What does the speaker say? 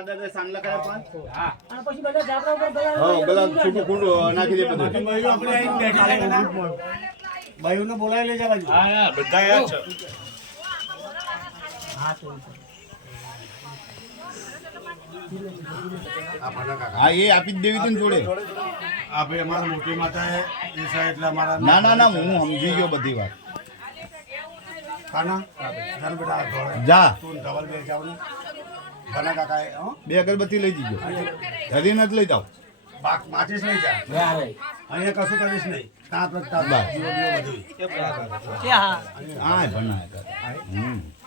दादा चांगला करा पण हा आणि પછી બધા જાબરા ઉપર ગયા हो गला छुटू कुंडू नाखी दे બધું આપણે અહીં બેઠા છે ભાઈઓને બોલાવી લેજા બાજુ હા હા બધા યાર છે હા તો હા એ આપી જ દેવી તું જોડે આ ભાઈ અમારા મોટી માતા એ સાહેબ એટલે અમારા ના ના ના હું સમજી ગયો બધી વાત ખાના ચાલ બેટા જા તું ડબલ બે જાવ ને બના કાકા એ બે અગરબત્તી લઈ જજો હરીને જ લઈ જાઓ માચીસ નહીં જા અહીંયા કશું કરીશ નહીં ત્યાં પ્રગટા બસ. જીવો બીવો બધું કે હા હા ભણા